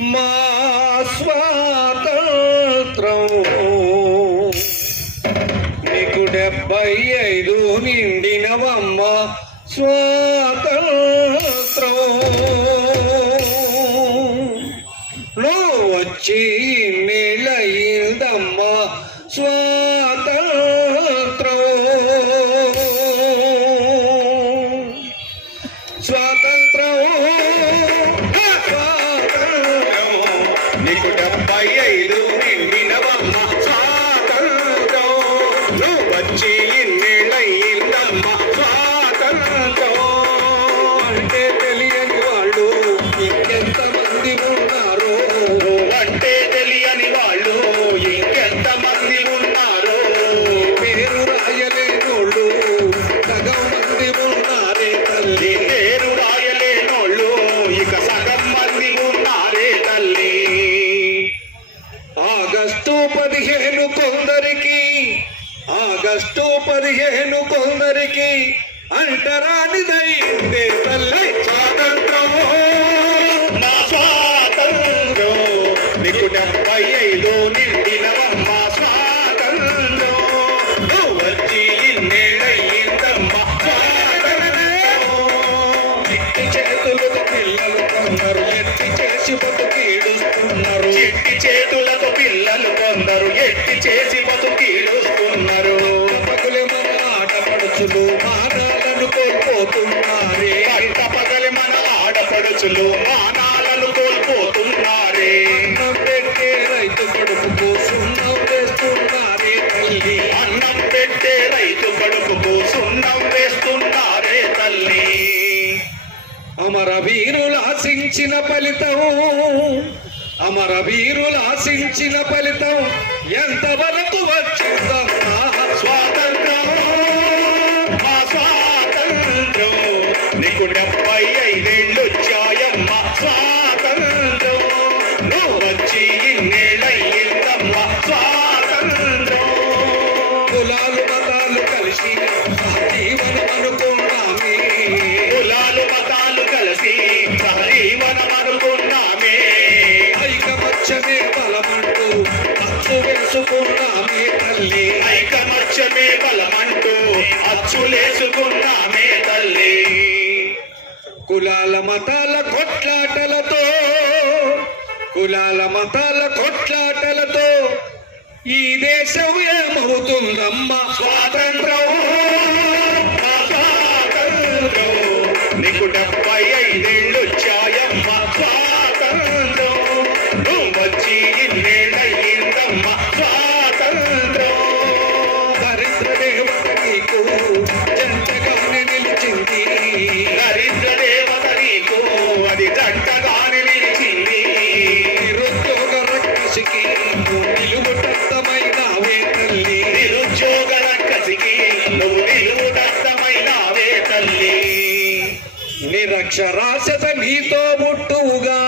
మా స్వాతంత్రం. నీకు డెబ్బై ఐదు నిండినవమ్మ స్వాతంత్రం. నువ్వు వచ్చి నీళ్ళయిందమ్మ స్వా ఆగస్టు పదిహేను కొందరికి అంటరానిదైందే తల్లి స్వాతంత్రం నా స్వాతంత్రం నీకు డెబ్బై ఐదు నిండినవమ్మ స్వాతంత్రం నువ్వు వచ్చి ఇన్నేళ్ళయిందమ్మ స్వాతంత్రం ఎట్టి చేతులతో పిల్లలు కొందరు ఎత్తి చేసి కోల్పోతున్నారే అన్నం పెట్టే రైతు కడుపుకు సున్నం వేస్తున్నారే తల్లి. అన్నం పెట్టే రైతు కడుపుకు సున్నం వేస్తున్నారే తల్లి. అమర వీరుల ఆశించిన ఫలితం అమర వీరుల ఆశించిన ఫలితం ఎంతవరకు వచ్చిందమ్మా? స్వాతంత్రం మా స్వాతంత్రం నీకు డెబ్బై కులాలు మతాలు కలిసి జీవనం అనుకున్నామే. కులాలు మతాలు కలిసి సహజీవనం అనుకున్నామే. ఐకమత్యమే బలమంటూ అచ్చు వేసుకున్నామే తల్లి. ఐకమత్యమే బలమంటూ అచ్చులేసుకున్నామే తల్లి. కులాల మతాల కొట్లాటలతో కులాల మతాల కొట్లాటలతో ఈ దేశం ఏమవుతుందమ్మ? స్వాతంత్రం స్వాతంత్రం నీకు డెబ్బై ఐదేళ్ళు నిరక్షరాస్యత నీతో ముట్టువుగా.